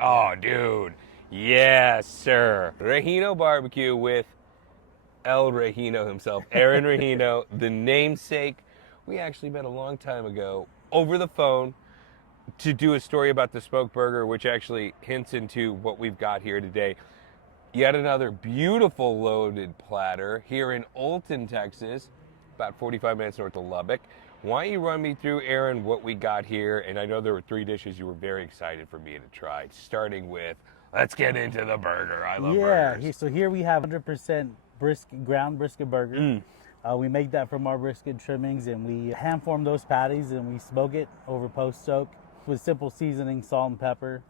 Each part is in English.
Oh, dude. Yes, sir. Rejino BBQ with El Rejino himself, Aaron Rejino, the namesake. We actually met a long time ago over the phone to do a story about the smoked burger, which actually hints into what we've got here today. Yet another beautiful loaded platter here in Olton, Texas, about 45 minutes north of Lubbock. Why don't you run me through, Aaron, what we got here? And I know there were 3 dishes you were very excited for me to try, starting with, let's get into the burger. I love burgers. So here we have 100% brisket, ground brisket burger. We make that from our brisket trimmings, and we hand form those patties, and we smoke it over post soak with simple seasoning, salt and pepper.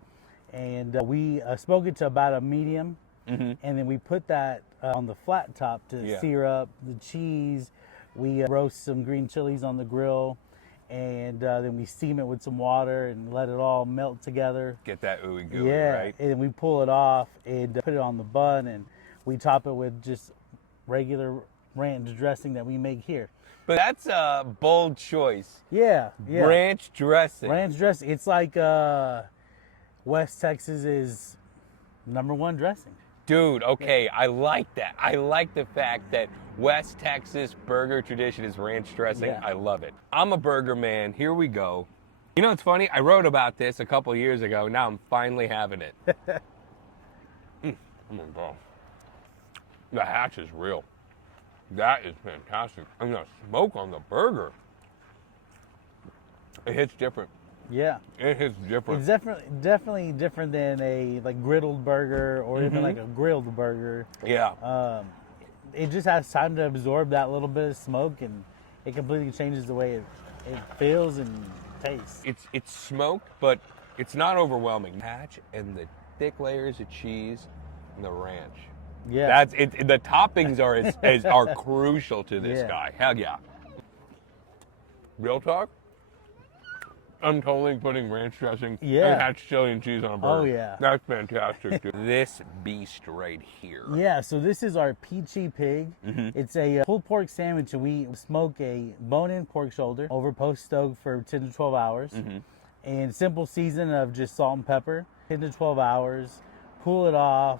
And we smoke it to about a medium. And then we put that on the flat top to sear up the cheese. We roast some green chilies on the grill, and then we steam it with some water and let it all melt together. Get that ooey gooey, right? And then we pull it off and put it on the bun, and we top it with just regular ranch dressing that we make here. But that's a bold choice. Yeah. Ranch dressing. Ranch dressing. It's like West Texas's #1 dressing. Dude, okay, I like that. I like the fact that West Texas burger tradition is ranch dressing. Yeah. I love it. I'm a burger man. Here we go. You know, it's funny. I wrote about this a couple years ago. Now I'm finally having it. Oh my God. The hatch is real. That is fantastic. And the smoke on the burger. It hits different. Yeah. It hits different. It's definitely different than a like griddled burger or even like a grilled burger. Yeah. It just has time to absorb that little bit of smoke, and it completely changes the way it feels and tastes. It's smoked, but it's not overwhelming. Hatch and the thick layers of cheese and the ranch. Yeah. That's it. The toppings are crucial to this guy. Hell yeah. Real talk. I'm totally putting ranch dressing and hatch chili and cheese on a burger. Oh yeah. That's fantastic, dude. This beast right here. Yeah, so this is our Peachy Pig. It's a pulled pork sandwich, and we smoke a bone-in pork shoulder over post stove for 10 to 12 hours. And simple season of just salt and pepper, 10 to 12 hours, pull it off,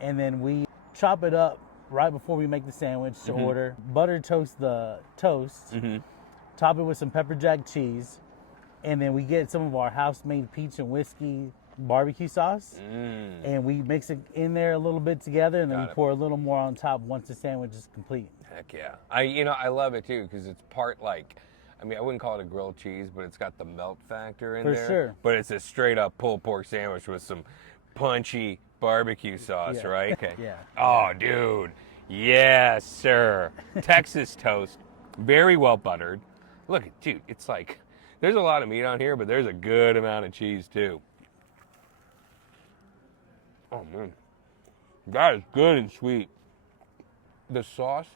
and then we chop it up right before we make the sandwich to order. Butter toast the toast, top it with some pepper jack cheese, and then we get some of our house-made peach and whiskey barbecue sauce, and we mix it in there a little bit together, and then we pour a little more on top once the sandwich is complete. Heck yeah. I love it too, because it's part like, I mean, I wouldn't call it a grilled cheese, but it's got the melt factor in there. For sure. But it's a straight up pulled pork sandwich with some punchy barbecue sauce, right? Okay. Yeah. Oh, dude. Yes, sir. Texas toast, very well buttered. Look, dude, it's like, there's a lot of meat on here, but there's a good amount of cheese too. Oh man, that is good and sweet. The sauce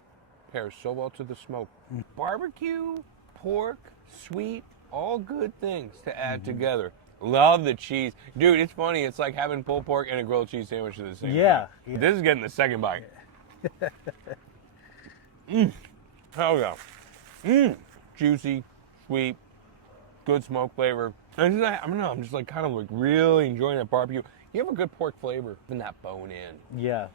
pairs so well to the smoke. Barbecue, pork, sweet, all good things to add together. Love the cheese. Dude, it's funny. It's like having pulled pork and a grilled cheese sandwich at the same time. This is getting the second bite. Hell yeah. Juicy, sweet, good smoke flavor. And I don't know, I'm just like kind of like really enjoying that barbecue. You have a good pork flavor in that bone in. Yeah.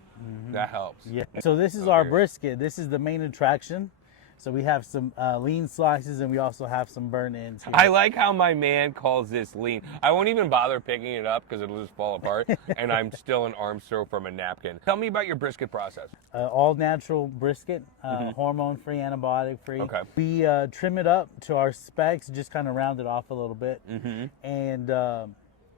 That helps. Yeah. So this is our brisket. This is the main attraction. So we have some lean slices, and we also have some burnt ends here. I like how my man calls this lean. I won't even bother picking it up because it'll just fall apart, and I'm still an arm's throw from a napkin. Tell me about your brisket process. All natural brisket, hormone-free, antibiotic-free. Okay. We trim it up to our specs, just kind of round it off a little bit, and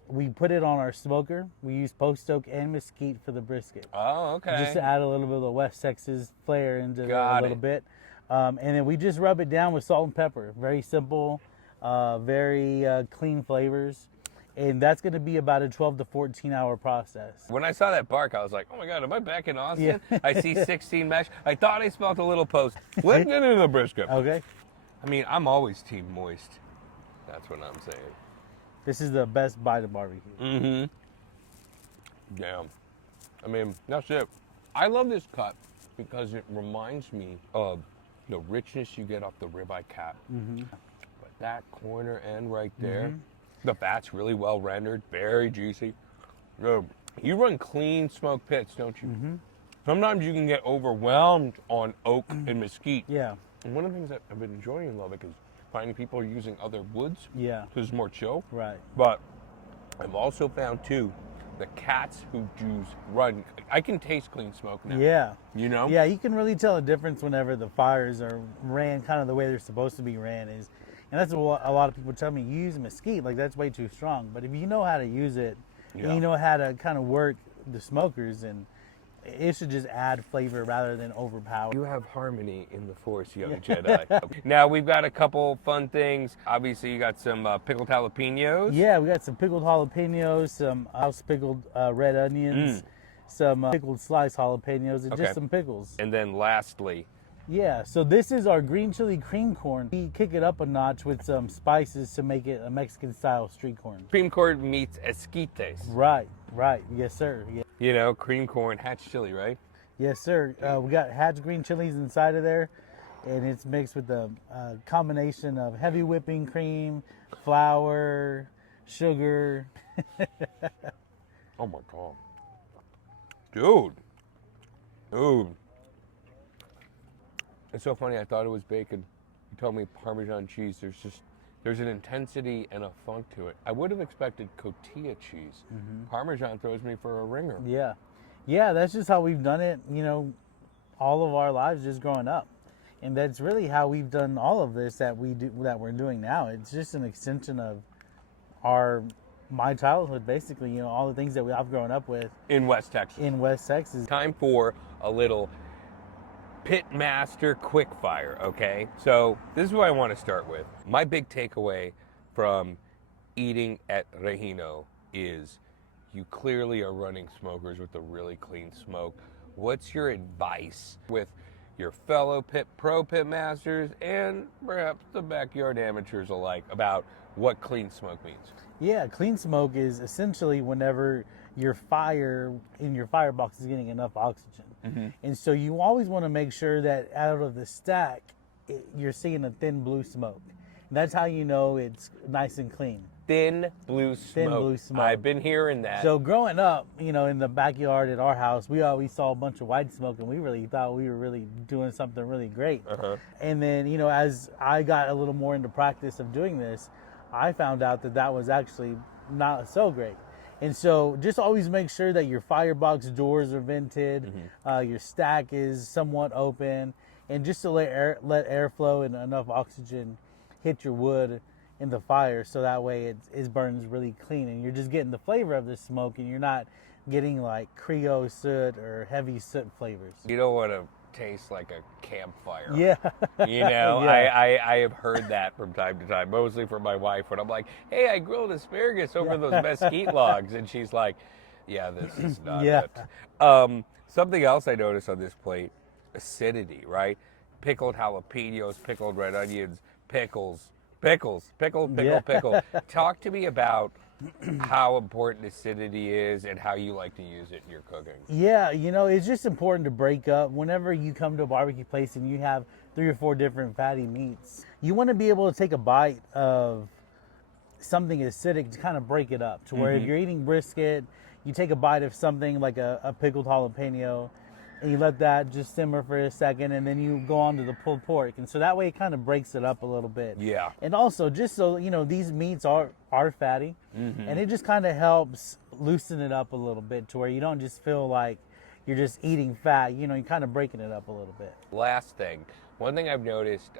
we put it on our smoker. We use post oak and mesquite for the brisket. Oh, okay. Just to add a little bit of the West Texas flair into it a little bit. And then we just rub it down with salt and pepper. Very simple, very clean flavors. And that's going to be about a 12 to 14 hour process. When I saw that bark, I was like, oh my God, am I back in Austin? I see 16 mesh. I thought I smelled a little post. Let's get into the brisket. Okay. I mean, I'm always team moist. That's what I'm saying. This is the best bite of barbecue. Damn. I mean, that's it. I love this cut because it reminds me of the richness you get off the ribeye cap. But that corner end right there, the fat's really well rendered, very juicy. You run clean smoke pits, don't you? Sometimes you can get overwhelmed on oak and mesquite. Yeah. And one of the things that I've been enjoying in Lubbock is finding people are using other woods. Yeah. Because it's more chill. Right. But I've also found, too, the cats who run, I can taste clean smoke now. Yeah. You know? Yeah, you can really tell a difference whenever the fires are ran kind of the way they're supposed to be ran. And that's what a lot of people tell me, you use mesquite, like that's way too strong. But if you know how to use it, and you know how to kind of work the smokers, and it should just add flavor rather than overpower. You have harmony in the Force, young Jedi. Now we've got a couple fun things. Obviously, you got some pickled jalapenos. Yeah, we got some pickled jalapenos, some house pickled red onions, some pickled sliced jalapenos, and just some pickles. And then lastly, yeah, so this is our green chili cream corn. We kick it up a notch with some spices to make it a Mexican style street corn. cream corn meets esquites. Right, right. Yes, sir. Yeah. You know, cream corn, hatch chili, right? Yes, sir. We got hatch green chilies inside of there, and it's mixed with a combination of heavy whipping cream, flour, sugar. Oh my God. Dude. It's so funny, I thought it was bacon. You told me Parmesan cheese. There's an intensity and a funk to it. I would have expected cotija cheese. Parmesan throws me for a ringer. Yeah. Yeah, that's just how we've done it, you know, all of our lives just growing up. And that's really how we've done all of this that we're doing now. It's just an extension of my childhood, basically, you know, all the things that I've grown up with. In West Texas. In West Texas. Time for a little pitmaster quickfire, okay? So this is what I want to start with. My big takeaway from eating at Rejino is you clearly are running smokers with a really clean smoke. What's your advice with your fellow pro pitmasters and perhaps the backyard amateurs alike about what clean smoke means? Yeah, clean smoke is essentially whenever your fire in your firebox is getting enough oxygen. And so you always want to make sure that out of the stack, you're seeing a thin blue smoke. And that's how you know it's nice and clean. Thin blue smoke. Thin blue smoke. I've been hearing that. So growing up, you know, in the backyard at our house, we always saw a bunch of white smoke, and we really thought we were really doing something really great. And then, you know, as I got a little more into practice of doing this, I found out that was actually not so great. And so just always make sure that your firebox doors are vented, your stack is somewhat open, and just to let airflow and enough oxygen hit your wood in the fire, so that way it burns really clean, and you're just getting the flavor of the smoke, and you're not getting like Creole soot or heavy soot flavors. You don't want to taste like a campfire. Yeah. You know, Yeah. I have heard that from time to time, mostly from my wife, when I'm like, hey, I grilled asparagus over those mesquite logs. And she's like, yeah, this is not it. Something else I noticed on this plate, acidity, right? Pickled jalapenos, pickled red onions, pickle. Talk to me about how important acidity is and how you like to use it in your cooking. Yeah, you know, it's just important to break up. Whenever you come to a barbecue place and you have 3 or 4 different fatty meats, you want to be able to take a bite of something acidic to kind of break it up. To where if you're eating brisket, you take a bite of something like a pickled jalapeno, and you let that just simmer for a second, and then you go on to the pulled pork. And so that way it kind of breaks it up a little bit. Yeah. And also, just so, you know, these meats are fatty, and it just kind of helps loosen it up a little bit to where you don't just feel like you're just eating fat. You know, you're kind of breaking it up a little bit. Last thing, one thing I've noticed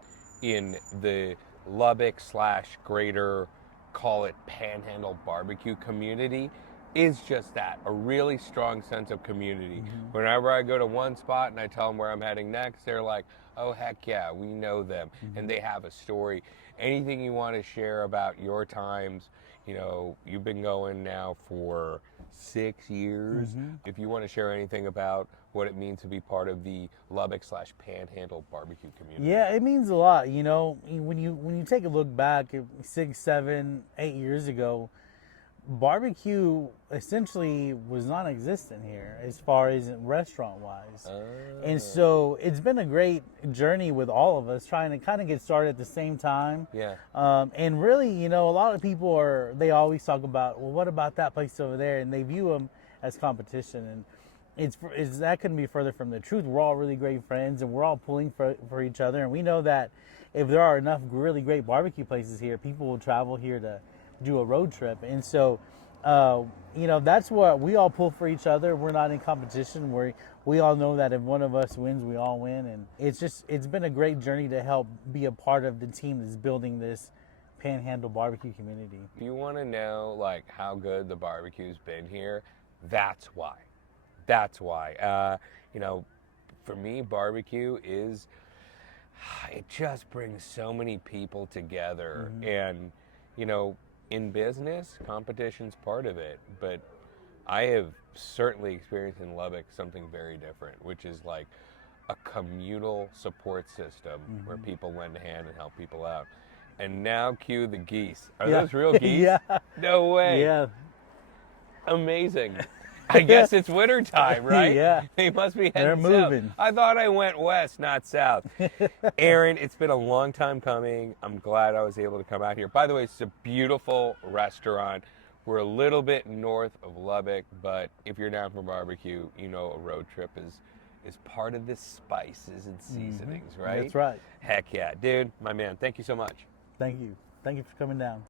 in the Lubbock / greater, call it Panhandle barbecue community, is just that, a really strong sense of community. Whenever I go to one spot and I tell them where I'm heading next, they're like, oh, heck yeah, we know them. And they have a story. Anything you want to share about your times? You know, you've been going now for 6 years. If you want to share anything about what it means to be part of the Lubbock / Panhandle barbecue community. Yeah, it means a lot. You know, when you take a look back 6, 7, 8 years ago, barbecue essentially was non-existent here as far as restaurant-wise. And so it's been a great journey with all of us trying to kind of get started at the same time. Yeah. And really, you know, a lot of people they always talk about, well, what about that place over there? And they view them as competition. And it's that couldn't be further from the truth. We're all really great friends, and we're all pulling for each other. And we know that if there are enough really great barbecue places here, people will travel here to do a road trip. And so, you know, that's what we all pull for each other. We're not in competition. We all know that if one of us wins, we all win. And it's been a great journey to help be a part of the team that's building this Panhandle barbecue community. If you want to know like how good the barbecue's been here, that's why. That's why. You know, for me, barbecue it just brings so many people together. And, you know, in business, competition's part of it. But I have certainly experienced in Lubbock something very different, which is like a communal support system where people lend a hand and help people out. And now cue the geese. Are those real geese? Yeah. No way. Yeah. Amazing. I guess it's winter time, right? Yeah. They must be They're heading moving. south. I thought I went west, not south. Aaron, it's been a long time coming. I'm glad I was able to come out here. By the way, it's a beautiful restaurant. We're a little bit north of Lubbock, but if you're down for barbecue, you know a road trip is part of the spices and seasonings, right? That's right. Heck yeah. Dude, my man, thank you so much. Thank you. Thank you for coming down.